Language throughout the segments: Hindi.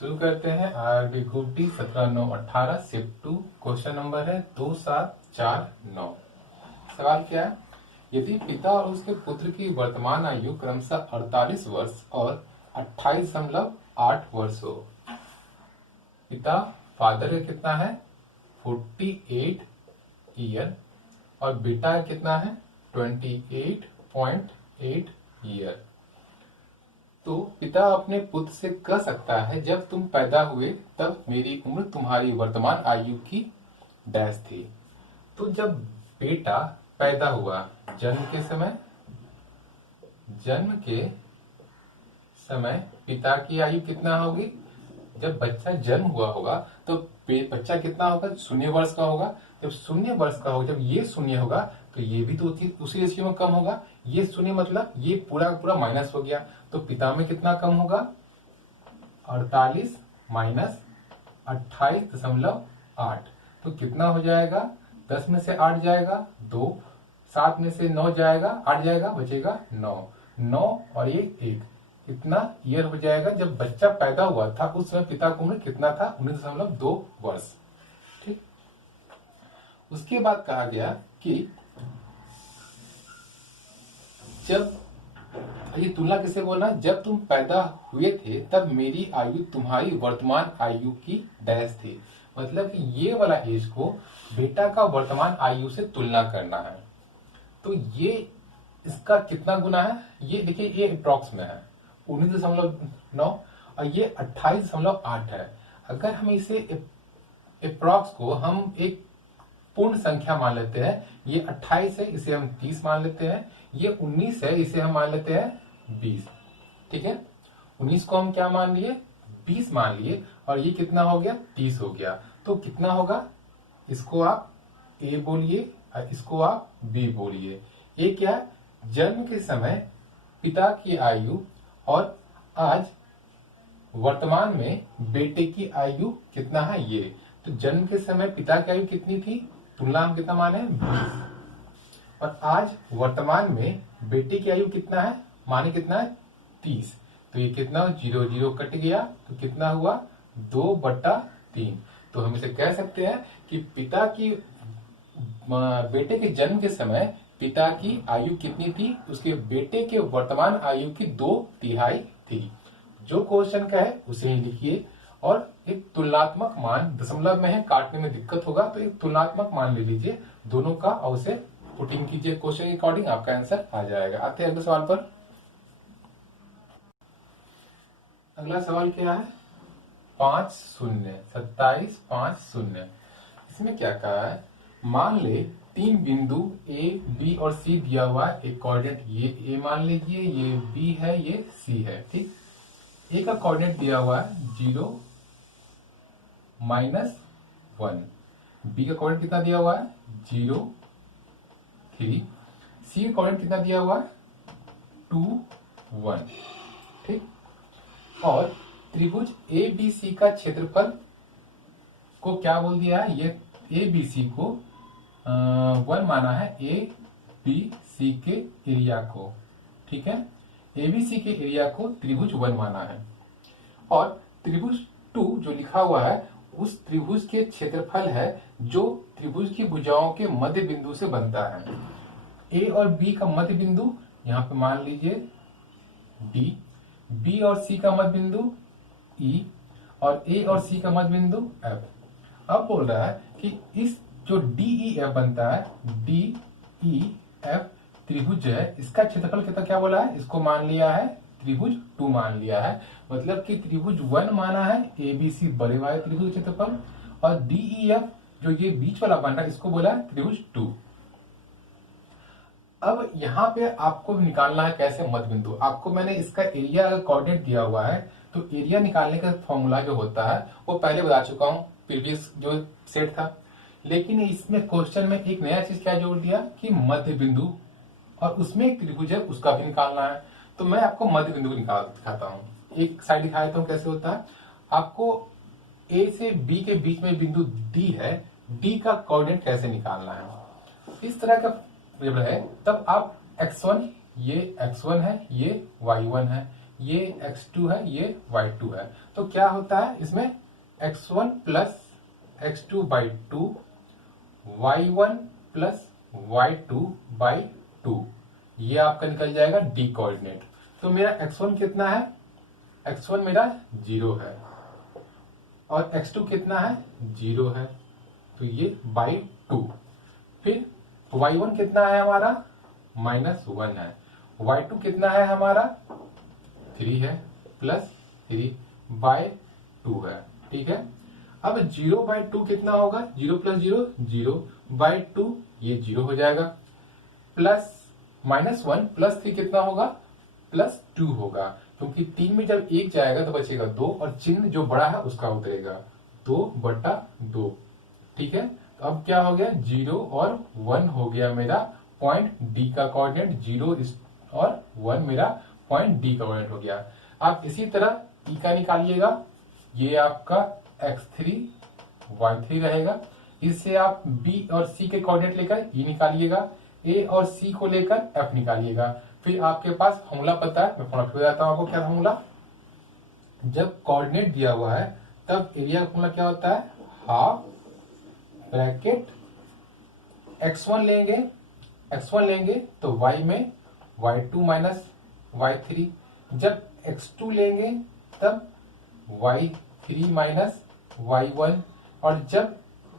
शुरू करते हैं। RB group D 17/9/18 shift 2। Question number है 2749। सवाल क्या है? यदि पिता और उसके पुत्र की वर्तमान आयु क्रमशः 48 वर्ष और 28.8 वर्ष हो। पिता फादर का कितना है 48 ईयर और बेटा का कितना है 28.8 ईयर। तो पिता अपने पुत्र से कह सकता है, जब तुम पैदा हुए तब मेरी उम्र तुम्हारी वर्तमान आयु की डैश थी। तो जब बेटा पैदा हुआ जन्म के समय पिता की आयु कितना होगी? जब बच्चा जन्म हुआ होगा तो बच्चा कितना होगा? 0 वर्ष का होगा। जब 0 वर्ष का होगा, जब ये 0 होगा तो ये भी तो उसी रेशियो में कम होगा। ये 0 मतलब ये पूरा पूरा माइनस हो गया। तो पिता में कितना कम होगा? 48 माइनस 28.8। तो कितना हो जाएगा? 10 में से 8 जाएगा 2, 7 में से 9 जाएगा 8 जाएगा, बचेगा 9 और ये 1। कितना ईयर हो जाएगा? जब बच्चा पैदा हुआ था उस समय पिता की उम्र कितना था? 19.2 वर्ष। ठीक। उसके बाद कहा गया कि जब ये तुलना किसे बोलना? जब तुम पैदा हुए थे तब मेरी आयु तुम्हारी वर्तमान आयु की डैश थी। मतलब कि ये वाला एज को बेटा का वर्तमान आयु से तुलना करना है। तो ये इसका कितना गुना है? ये देखिए, ये अप्रॉक्स में है 19.9 और ये 28.8 है। अगर हम इसे अप्रॉक्स को हम एक पूर्ण संख्या मान लेते हैं, ये 28 है, इसे हम 30 मान लेते हैं। ये 19 है, इसे हम मान लेते हैं 20। ठीक है, 19 को हम क्या मान लिए? 20 मान लिए। और ये कितना हो गया? 30 हो गया। तो कितना होगा? इसको आप ए बोलिए और इसको आप बी बोलिए। ये क्या? जन्म के समय पिता की आयु और आज वर्तमान में बेटे की आयु कितना है ये। तो जन्म के समय पिता की आयु कितनी थी? तुलना हम कितना माने? 20। और आज वर्तमान में बेटे की आयु कितना है? माने कितना है? 30। तो ये कितना? 0 0 कट गया तो कितना हुआ? 2/3। तो हम इसे कह सकते हैं कि बेटे के जन्म के समय पिता की आयु कितनी थी? उसके बेटे के वर्तमान आयु की 2/3 थी। जो क्वेश्चन का है उसे ही लिखिए और एक तुलनात्मक मान, दशमलव में है काटने में दिक्कत होगा तो एक तुलनात्मक मान ले लीजिए दोनों का और उसे पुटिंग कीजिए क्वेश्चन के अकॉर्डिंग, आपका आंसर आ जाएगा। आते हैं अगले सवाल पर। अगला सवाल क्या है? 2750। इसमें क्या कहा है? मान ले 3 बिंदु ए बी और सी दिया हुआ है। एक कोऑर्डिनेट ये ए मान लीजिए, ये बी है, ये सी है। ठीक। ए का कोऑर्डिनेट दिया हुआ है 0 -1। बी का कोऑर्डिनेट कितना दिया हुआ है? 0 3। सी का कोऑर्डिनेट कितना दिया हुआ है? 2 1। ठीक। और त्रिभुज ए बी सी का क्षेत्रफल को क्या बोल दिया है? ये ए बी सी को 1 माना है ए बी सी के एरिया को। ठीक है, एबीसी के एरिया को त्रिभुज 1 माना है। और त्रिभुज 2 जो लिखा हुआ है उस त्रिभुज के क्षेत्रफल है जो त्रिभुज की भुजाओं के मध्य बिंदु से बनता है। ए और बी का मध्य बिंदु यहां पे मान लीजिए डी, बी और सी का मध्य बिंदु ई और ए और सी का मध्य बिंदु एफ। अब बोल रहा है कि इस जो डी ई एफ बनता है, डी ई एफ त्रिभुज है, इसका क्षेत्रफल कितना क्या बोला है? इसको मान लिया है त्रिभुज 2 मान लिया है। मतलब कि त्रिभुज 1 माना है एबीसी बड़े वाले त्रिभुज क्षेत्रफल और डीईएफ जो ये बीच वाला बन रहा है इसको बोला है त्रिभुज 2। अब यहाँ पे आपको निकालना है कैसे मध्य बिंदु। आपको मैंने इसका एरिया कोऑर्डिनेट दिया हुआ है तो एरिया निकालने का फॉर्मूला जो होता है वो पहले बता चुका हूँ प्रीवियस जो सेट था। लेकिन इसमें क्वेश्चन में एक नया चीज क्या जोड़ दिया कि मध्य बिंदु, और उसमें एक त्रिभुज है उसका भी निकालना है। तो मैं आपको मध्य बिंदु निकाल दिखाता हूँ। एक साइड दिखा देता हूँ कैसे होता है। आपको ए से बी के बीच में बिंदु डी है, डी का कोऑर्डिनेट कैसे निकालना है। इस तरह का जब है तब आप x1, ये x1 है, ये y1 है, ये x2 है, ये y2 है। तो क्या होता है इसमें x1 plus x2 by 2, y1 plus y2 by 2, ये आपका निकल जाएगा d कोऑर्डिनेट। तो मेरा x1 कितना है, x1 मेरा 0 है और x2 कितना है, 0 है, तो ये बाई 2। फिर y1 कितना है हमारा, -1 है, y2 कितना है हमारा, 3 है, प्लस 3 बाय 2 है। ठीक है, अब 0 बाई 2 कितना होगा, 0 प्लस 0 0 बाई 2, ये 0 हो जाएगा, प्लस -1 प्लस 3 कितना होगा, +2 होगा, क्योंकि 3 में जब 1 जाएगा तो बचेगा 2 और चिन्ह जो बड़ा है उसका उतरेगा, 2/2। ठीक है, तो अब क्या हो गया, 0 और 1 हो गया मेरा पॉइंट डी का कोऑर्डिनेट, 0 और 1 मेरा पॉइंट डी का कोऑर्डिनेट हो गया। आप इसी तरह ई का निकालिएगा, ये आपका x3 y3 रहेगा। इससे आप बी और सी के कोऑर्डिनेट लेकर ई निकालिएगा, ए और सी को लेकर एफ निकालिएगा। फिर आपके पास फॉर्मूला पता है, मैं फॉर्मूला बताता हूं आपको। क्या फॉर्मूला, जब कोऑर्डिनेट दिया हुआ है तब एरिया का फॉर्मूला क्या होता है, हाफ ब्रैकेट x1 लेंगे तो y में y2 माइनस y3, जब x2 लेंगे तब y3 माइनस y1, और जब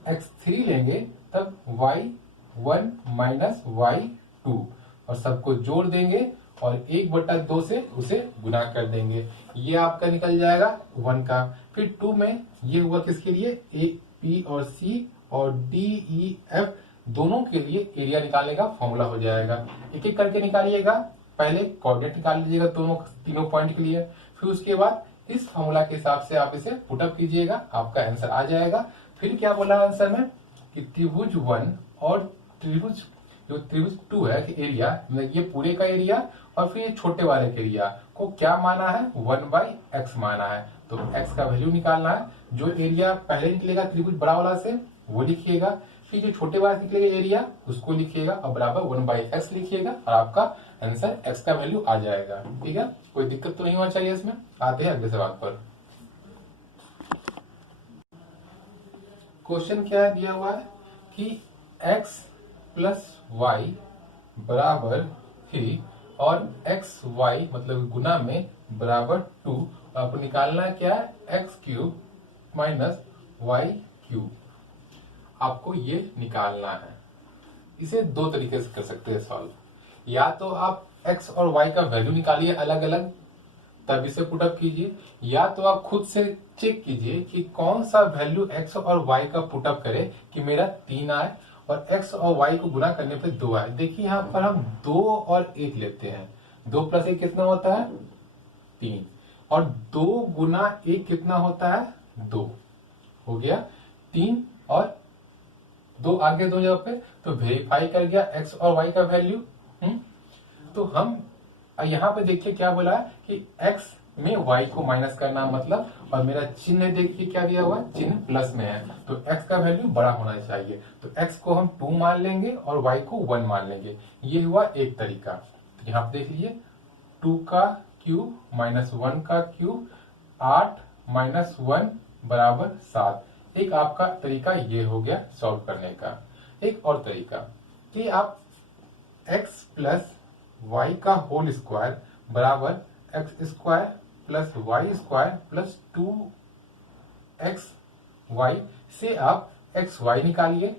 x3 लेंगे तब y1 माइनस y2, और सबको जोड़ देंगे और 1/2 से उसे गुना कर देंगे, ये आपका निकल जाएगा 1 का। फिर 2 में ये हुआ किसके लिए, ए बी और सी और डी ई एफ दोनों के लिए एरिया निकालने का फॉर्मूला हो जाएगा। एक एक करके निकालिएगा, पहले कोऑर्डिनेट निकाल लीजिएगा दोनों तीनों पॉइंट के लिए, फिर उसके बाद इस फॉर्मूला के हिसाब से आप इसे पुटअप कीजिएगा, आपका आंसर आ जाएगा। फिर क्या बोला आंसर में कि त्रिभुज 1 और त्रिभुज 2 है कि एरिया, मतलब ये पूरे का एरिया और फिर ये छोटे वाले के एरिया को क्या माना है, 1/x माना है। तो x का वैल्यू निकालना है, जो एरिया पहले निकलेगा त्रिभुज बड़ा वाला से वो लिखिएगा, फिर जो छोटे वाला निकलेगा एरिया उसको लिखिएगा और बराबर 1/x लिखिएगा और आपका आंसर x का वैल्यू आ जाएगा। ठीक है, कोई दिक्कत तो नहीं होना चाहिए इसमें। आते हैं अगले सवाल पर। क्वेश्चन क्या दिया हुआ है कि x प्लस वाई बराबर 3 और एक्स वाई मतलब गुना में बराबर 2, आपको निकालना है क्या है, x³ माइनस y³, आपको ये निकालना है। इसे दो तरीके से कर सकते हैं सॉल्व, या तो आप x और y का वैल्यू निकालिए अलग अलग तब इसे पुटअप कीजिए, या तो आप खुद से चेक कीजिए कि कौन सा वैल्यू x और y का पुटअप करे कि मेरा 3 आए और x और y को गुना करने पे 2 आए। देखिए यहाँ पर हम 2 और 1 लेते हैं, 2 + 1 कितना होता है, 3, और 2 गुना 1 कितना होता है, 2 हो गया, 3 और 2 आगे 2 जगह पे, तो वेरीफाई कर गया x और y का वैल्यू। तो हम यहाँ पे देखिए क्या बोला है कि x में y को माइनस करना मतलब, और मेरा चिन्ह देखिए क्या दिया हुआ है, चिन्ह प्लस में है, तो x का वैल्यू बड़ा होना चाहिए, तो x को हम 2 मान लेंगे और y को 1 मान लेंगे। ये हुआ एक तरीका। तो यहाँ पे देख लीजिए 2 का क्यूब माइनस 1 का क्यूब, 8 माइनस 1 बराबर 7। एक आपका तरीका ये हो गया सॉल्व करने का। एक और तरीका कि आप x प्लस वाई का होल स्क्वायर बराबर x² plus y² plus 2xy से आप xy निकालिए,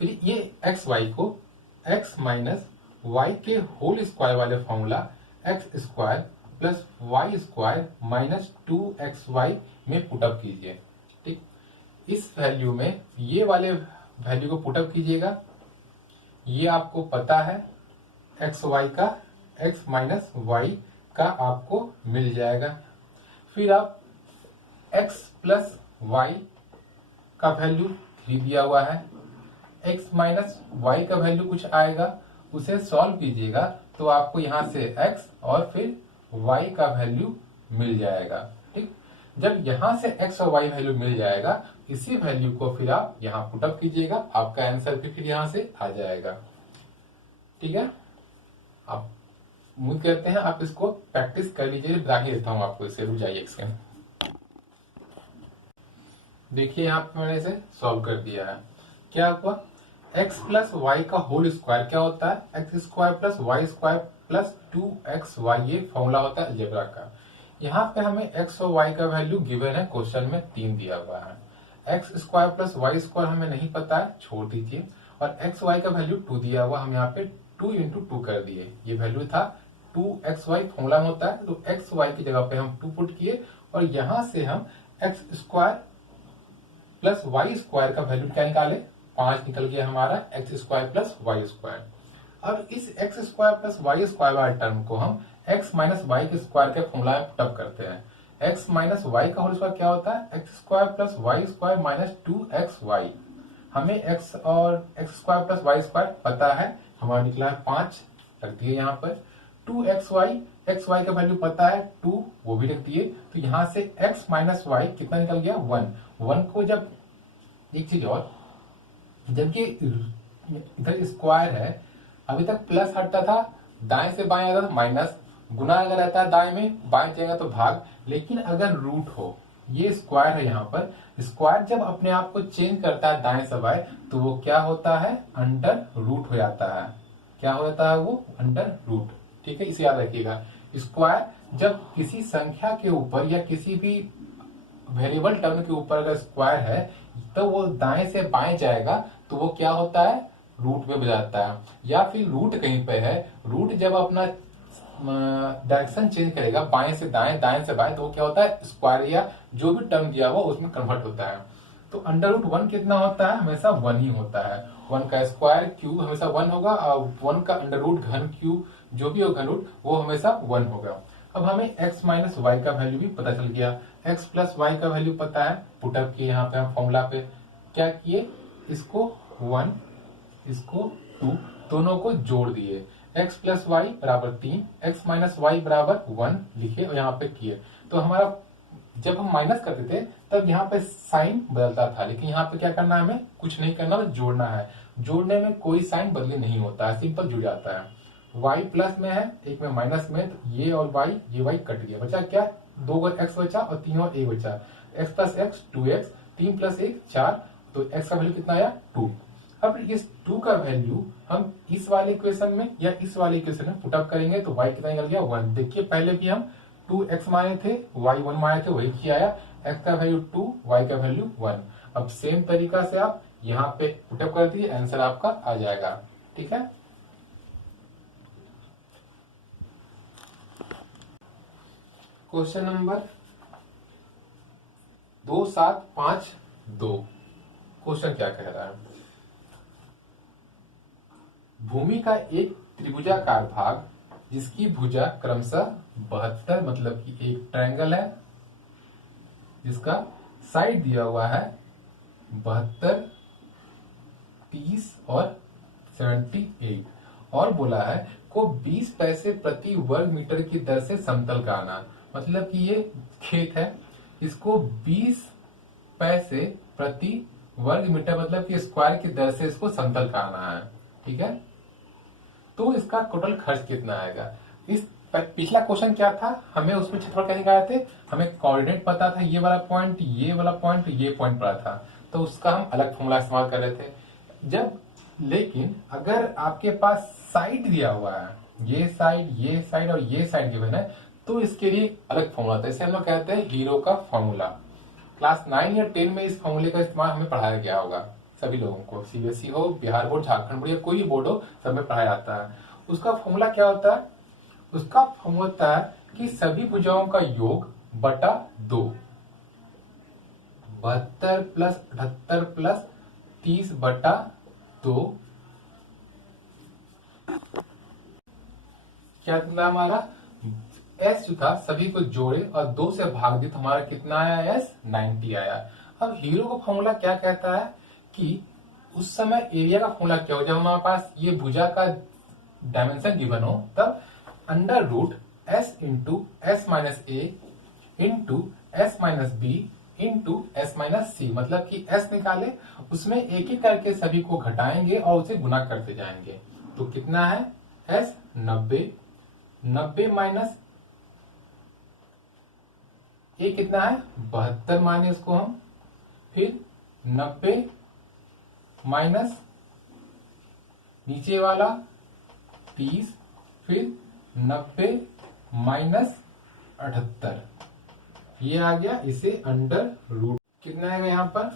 फिर ये xy को x माइनस वाई के होल स्क्वायर वाले formula x² plus y² minus 2xy में पुटअप कीजिए। ठीक, इस वैल्यू में ये वाले वैल्यू को पुटअप कीजिएगा, ये आपको पता है एक्स वाई का, x माइनस वाई का आपको मिल जाएगा। फिर आप x प्लस वाई का वैल्यू 3 दिया हुआ है, x माइनस वाई का वैल्यू कुछ आएगा, उसे सॉल्व कीजिएगा तो आपको यहाँ से x और फिर y का वैल्यू मिल जाएगा। ठीक, जब यहाँ से x और y वैल्यू मिल जाएगा, इसी वैल्यू को फिर आप यहाँ पुटअप कीजिएगा, आपका आंसर भी फिर यहाँ से आ जाएगा। ठीक है, आप उम्मीद करते हैं आप इसको प्रैक्टिस कर लीजिए। बता ही देता हूँ आपको, इसे रुक जाइए इसके। देखिए यहाँ पे मैंने इसे सॉल्व कर दिया है। क्या हुआ, x प्लस वाई का होल स्क्वायर क्या होता है, x square plus y square plus 2xy, ये फॉर्मूला होता है अलजेब्रा का। यहाँ पे हमें x और y का वैल्यू गिवन है, क्वेश्चन में 3 दिया हुआ है। X square plus y square हमें नहीं पता है, छोड़ दीजिए। और एक्स वाई का वैल्यू 2 दिया हुआ, हम यहाँ पे 2 इंटू 2 कर दिए। ये वैल्यू था 2xy, फॉर्मूला में होता है, तो एक्स वाई की जगह पे हम 2 पुट किए, और यहां से हम x square plus y square का वैल्यू क्या निकाले, 5 निकल गया हमारा x square plus y square. अब इस x square plus y square वाले टर्म को हम एक्स माइनस वाई के स्क्वायर के फॉर्मूला में पुटअप करते हैं। एक्स माइनस वाई का होल स्क्वायर क्या होता है, x square plus y square minus 2xy। हमें एक्स और x square plus y square पता है, हमारा निकला है 5, रख दिए यहाँ पर। 2xy, एक्स वाई का वैल्यू पता है 2, वो भी रख दिए। तो यहां से x माइनस वाई कितना निकल गया, 1 को जब, एक चीज और, जबकि इधर स्क्वायर है, अभी तक प्लस हटता था, दाएं से बाएं आता था माइनस, गुना अगर रहता है दाएं में, बाएं जाएगा तो भाग। लेकिन अगर रूट हो, ये स्क्वायर है यहाँ पर, स्क्वायर जब अपने आप को चेंज करता है दाएं से बाएं, तो वो क्या होता है, अंडर रूट हो जाता है। क्या हो जाता है वो, अंडर रूट। ठीक है, इसे याद रखिएगा। स्क्वायर जब किसी संख्या के ऊपर या किसी भी वेरिएबल टर्म के ऊपर अगर स्क्वायर है, तो वो दाएं से बाएं जाएगा, तो वो क्या होता है, रूट में बजाता है। या फिर रूट कहीं पे है, रूट जब अपना डायरेक्शन चेंज करेगा, बाएं से दाएं, दाएं से बाएं, तो वो क्या होता है, स्क्वायर या जो भी टर्म दिया हुआ उसमें कन्वर्ट होता है। तो अंडर रूट 1 कितना होता है, हमेशा 1 ही होता है। 1 का स्क्वायर क्यूब हमेशा 1 होगा, और 1 का अंडर रूट घन क्यूब जो भी हो घन रूट, वो हमेशा 1 होगा। अब हमें x माइनस वाई का वैल्यू भी पता चल गया, x प्लस वाई का वैल्यू पता है, पुटअप किए यहाँ पे हम फॉर्मूला पे, क्या किए, इसको 1, इसको 2, दोनों को जोड़ दिए। x प्लस वाई बराबर 3, x माइनस वाई बराबर 1 लिखे और यहाँ पे किए। तो हमारा जब हम माइनस करते थे तब यहाँ पे साइन बदलता था, लेकिन यहाँ पे क्या करना है, हमें कुछ नहीं करना, बस जोड़ना है। जोड़ने में कोई साइन बदली नहीं होता है, सिंपल जुड़ जाता है। y प्लस में है, एक में माइनस में, तो ये और y, ये y कट गया, बचा क्या, 2 और x बचा और 3 और a बचा। x plus x 2x, 3 plus 1 4, तो x का वैल्यू कितना आया, 2। अब इस 2 का वैल्यू हम इस वाले इक्वेशन में या इस वाले इक्वेशन में पुटअप करेंगे, तो y कितना निकल गया, 1। देखिए पहले भी हम 2x माने थे, y 1 माने थे, वही किया आया, x का वैल्यू 2, y का वैल्यू 1। अब सेम तरीका से आप यहाँ पे पुटअप कर दिए, आंसर आपका आ जाएगा। ठीक है, क्वेश्चन नंबर 2752। क्वेश्चन क्या कह रहा है, भूमि का एक त्रिभुजाकार भाग जिसकी भुजा क्रमशः 72, मतलब कि एक ट्रायंगल है जिसका साइड दिया हुआ है 72, 30 और 78, और बोला है को 20 पैसे प्रति वर्ग मीटर की दर से समतल कराना। मतलब कि ये खेत है, इसको 20 पैसे प्रति वर्ग मीटर, मतलब कि स्क्वायर की दर से इसको समतल कराना है। ठीक है, तो इसका टोटल खर्च कितना आएगा। इस पिछला क्वेश्चन क्या था, हमें उसमें क्षेत्रफल क्या निकाले थे, हमें कोऑर्डिनेट पता था, ये वाला पॉइंट, ये वाला पॉइंट, ये पॉइंट पड़ा था, तो उसका हम अलग फॉर्मूला इस्तेमाल कर रहे थे। जब, लेकिन अगर आपके पास साइड दिया हुआ है, ये साइड और ये साइड गिवन है, तो इसके लिए अलग फॉर्मूला था। इसे हम लोग कहते हैं हीरो का फॉर्मूला। क्लास 9 या 10 में इस फॉर्मूले का इस्तेमाल हमें पढ़ाया गया होगा सभी लोगों को, सीबीएसई हो, बिहार बोर्ड, झारखंड बोर्ड, या कोई भी बोर्ड हो, सब में पढ़ाया जाता है। उसका फॉर्मूला क्या होता है, उसका फॉर्मूला होता है कि सभी भुजाओं का योग बटा 2, 72 प्लस 78 प्लस 30 बटा 2, क्या था हमारा, s जो था सभी को जोड़े और 2 से भाग दिए, तो हमारा कितना आया, s 90 आया। अब हीरो का फॉर्मूला क्या कहता है कि उस समय एरिया का फॉर्मूला क्या हो, जब हमारे पास ये भुजा का डायमेंशन गिवन हो, तब under root s into S minus A into S minus B into S minus C, मतलब कि s निकाले, उसमें एक एक करके सभी को घटाएंगे और उसे गुना करते जाएंगे। तो कितना है, s 90 90 माइनस ये कितना है 72 माने इसको हम, फिर 90 माइनस नीचे वाला 30, फिर 90 माइनस 78, ये आ गया, इसे अंडर रूट कितना आएगा यहाँ पर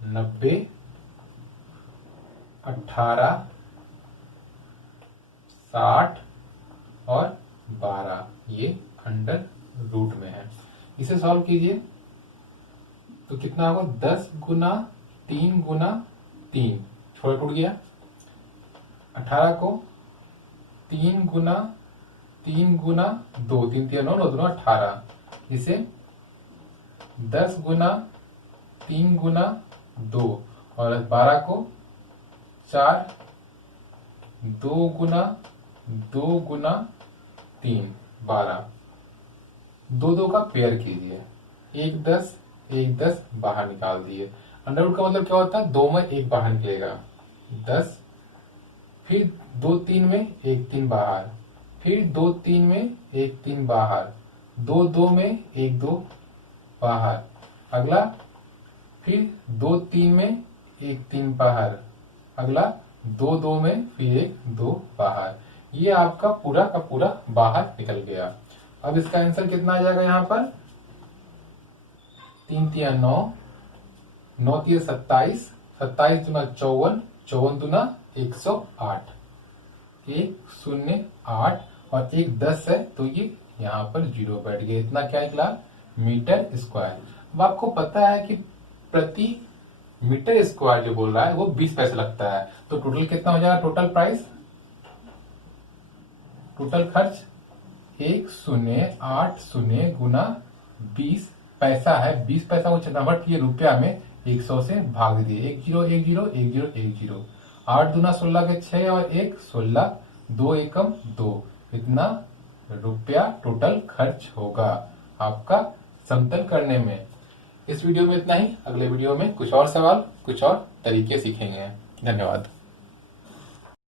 90, 18, 60 और 12, ये अंडर रूट में है। इसे सॉल्व कीजिए तो कितना होगा 10 गुना 3 गुना 3, छोटा टूट गया। 18 को 3 गुना 3 गुना 2, 3 3 9 9 2 18, इसे 10 गुना 3 गुना 2 और 12 को 4 2 गुना 2 गुना 3 12, 2 2 का पेयर कीजिए, 1 10 1 10 बाहर निकाल दिए। अंडर रूट का मतलब क्या होता है 2 में 1 बाहर निकलेगा 10, फिर 2 3 में 1 3 बाहर, फिर 2 3 में 1 3 बाहर, 2 2 में 1 2 बाहर, अगला फिर 2 3 में 1 3 बाहर, अगला 2 2 में फिर 1 2 बाहर, ये आपका पूरा का पूरा बाहर निकल गया। अब इसका आंसर कितना आ जाएगा यहाँ पर 3 3 9 9 3 27, 27 दुना 54, 54 दुना 108, 108 और 1 10 है तो ये यहाँ पर 0 बैठ गया। इतना क्या निकला मीटर स्क्वायर। अब आपको पता है कि प्रति मीटर स्क्वायर जो बोल रहा है वो 20 पैसे लगता है, तो टोटल कितना हो जाएगा टोटल प्राइस, टोटल खर्च 1080 गुना 20 पैसा है, 20 पैसा को कन्वर्ट किए रुपया में 100 से भाग दिए, 10101010, 8 दूना 16 के 6 और 1 16, 2 एकम 2, इतना रुपया टोटल खर्च होगा आपका समतल करने में। इस वीडियो में इतना ही, अगले वीडियो में कुछ और सवाल कुछ और तरीके सीखेंगे। धन्यवाद।